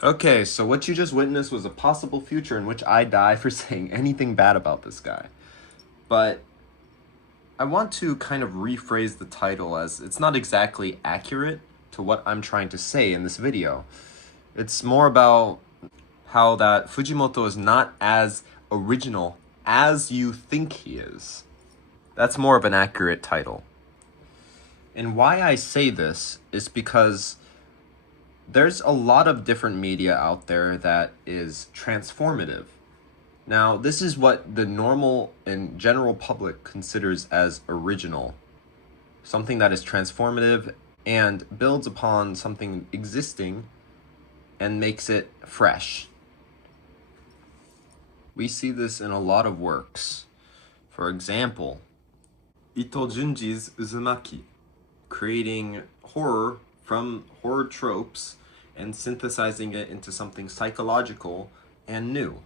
Okay, so what you just witnessed was a possible future in which I die for saying anything bad about this guy. But I want to kind of rephrase the title, as it's not exactly accurate to what I'm trying to say in this video. It's more about how that Fujimoto is not as original as you think he is. That's more of an accurate title. And why I say this is because there's a lot of different media out there that is transformative. Now, this is what the normal and general public considers as original. Something that is transformative and builds upon something existing and makes it fresh. We see this in a lot of works. For example, Ito Junji's Uzumaki, creating horror from horror tropes and synthesizing it into something psychological and new,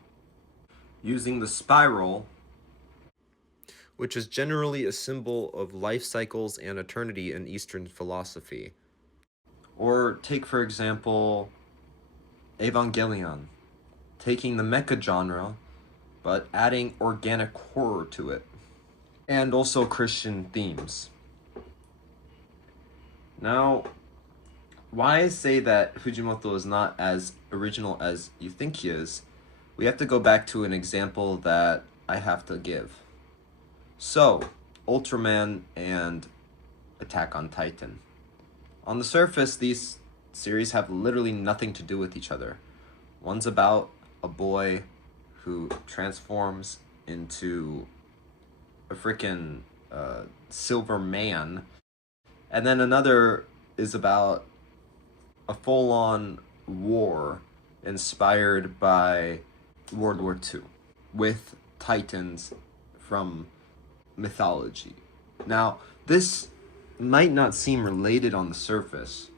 using the spiral, which is generally a symbol of life cycles and eternity in Eastern philosophy. Or take, for example, Evangelion, taking the mecha genre, but adding organic horror to it, and also Christian themes. Now, why I say that Fujimoto is not as original as you think he is, we have to go back to an example that I have to give. So, Ultraman and Attack on Titan. On the surface, these series have literally nothing to do with each other. One's about a boy who transforms into a freaking silver man, and then another is about a full-on war inspired by World War II with titans from mythology. Now, this might not seem related on the surface,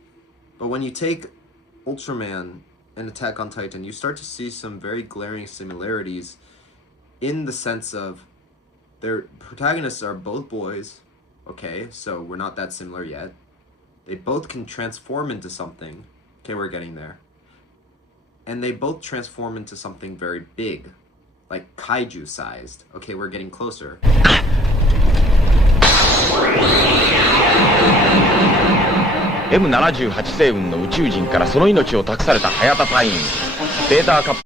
but when you take Ultraman and Attack on Titan, you start to see some very glaring similarities in the sense of their protagonists are both boys. Okay, so we're not that similar yet. They both can transform into something. Okay, we're getting there. And they both transform into something very big, like kaiju sized. Okay, we're getting closer. M78 星雲の宇宙人からその命を託された早田隊員データカップ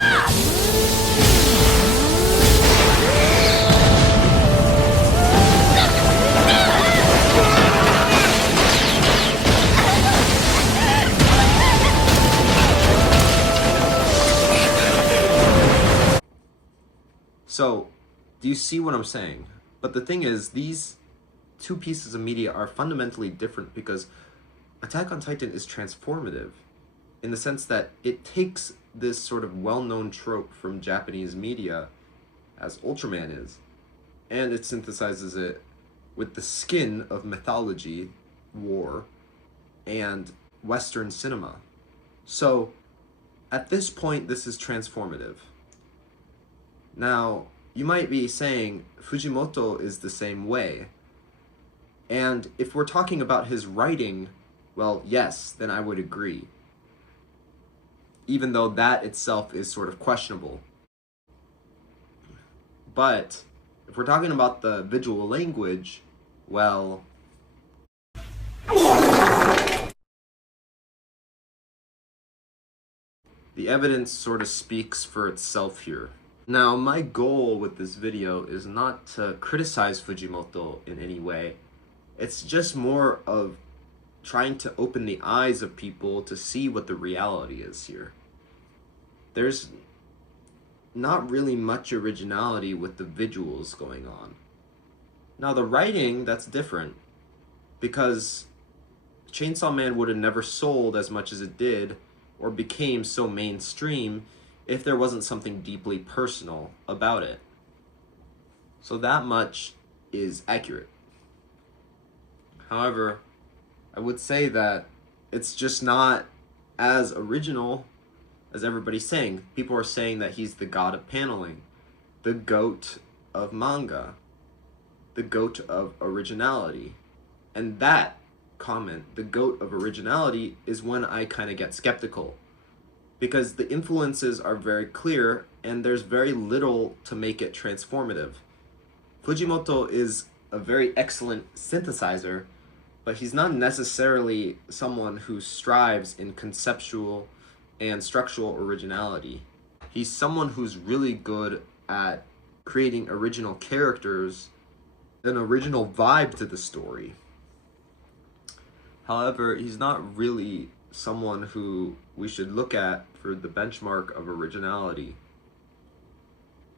So, do you see what I'm saying? But the thing is, these two pieces of media are fundamentally different because Attack on Titan is transformative in the sense that it takes this sort of well-known trope from Japanese media, as Ultraman is, and it synthesizes it with the skin of mythology, war, and Western cinema. So, at this point, this is transformative. Now, you might be saying Fujimoto is the same way. And if we're talking about his writing, well, yes, then I would agree. Even though that itself is sort of questionable. But if we're talking about the visual language, well, the evidence sort of speaks for itself here. Now, my goal with this video is not to criticize Fujimoto in any way. It's just more of trying to open the eyes of people to see what the reality is here. There's not really much originality with the visuals going on. Now, the writing, that's different, because Chainsaw Man would have never sold as much as it did or became so mainstream if there wasn't something deeply personal about it. So that much is accurate. However, I would say that it's just not as original as everybody's saying. People are saying that he's the god of paneling, the goat of manga, the goat of originality. And that comment, the goat of originality, is when I kind of get skeptical. because the influences are very clear and there's very little to make it transformative. Fujimoto is a very excellent synthesizer, but he's not necessarily someone who strives in conceptual and structural originality. He's someone who's really good at creating original characters, an original vibe to the story. However, he's not really someone who we should look at for the benchmark of originality.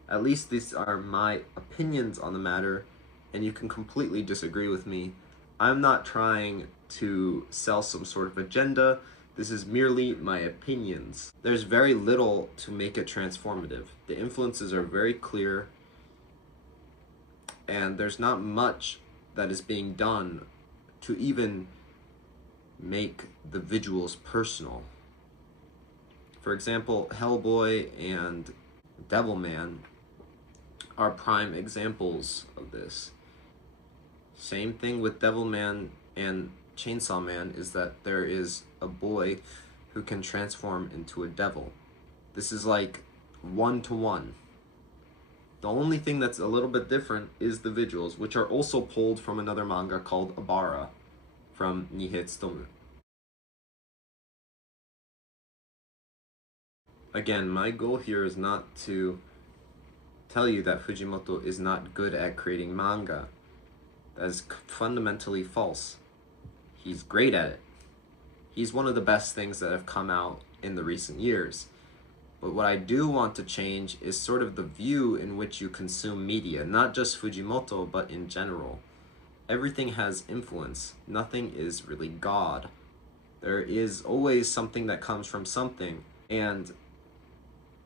At least these are my opinions on the matter, and you can completely disagree with me. I'm not trying to sell some sort of agenda. This is merely my opinions. There's very little to make it transformative. The influences are very clear, and there's not much that is being done to even make the visuals personal. For example, Hellboy and Devilman are prime examples of this. Same thing with Devilman and Chainsaw Man is that there is a boy who can transform into a devil. This is like 1-to-1. The only thing that's a little bit different is the visuals, which are also pulled from another manga called Abara from Nihei Tsutomu. Again, my goal here is not to tell you that Fujimoto is not good at creating manga. That is fundamentally false. He's great at it. He's one of the best things that have come out in the recent years. But what I do want to change is sort of the view in which you consume media, not just Fujimoto, but in general. Everything has influence. Nothing is really God. There is always something that comes from something. And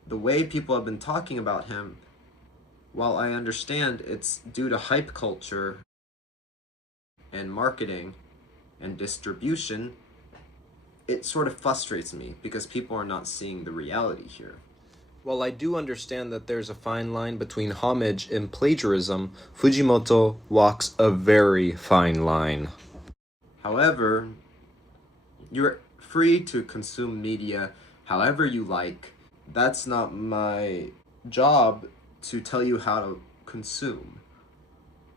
the way people have been talking about him, while I understand it's due to hype culture and marketing and distribution, it sort of frustrates me because people are not seeing the reality here. While I do understand that there's a fine line between homage and plagiarism, Fujimoto walks a very fine line. However, you're free to consume media however you like. That's not my job to tell you how to consume.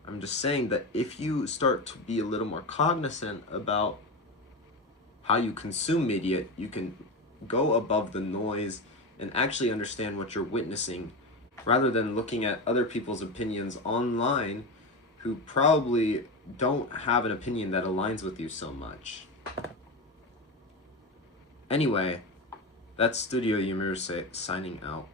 I'm just saying that if you start to be a little more cognizant about how you consume media, you can go above the noise and actually understand what you're witnessing, rather than looking at other people's opinions online who probably don't have an opinion that aligns with you so much. Anyway, that's Studio Yumurse signing out.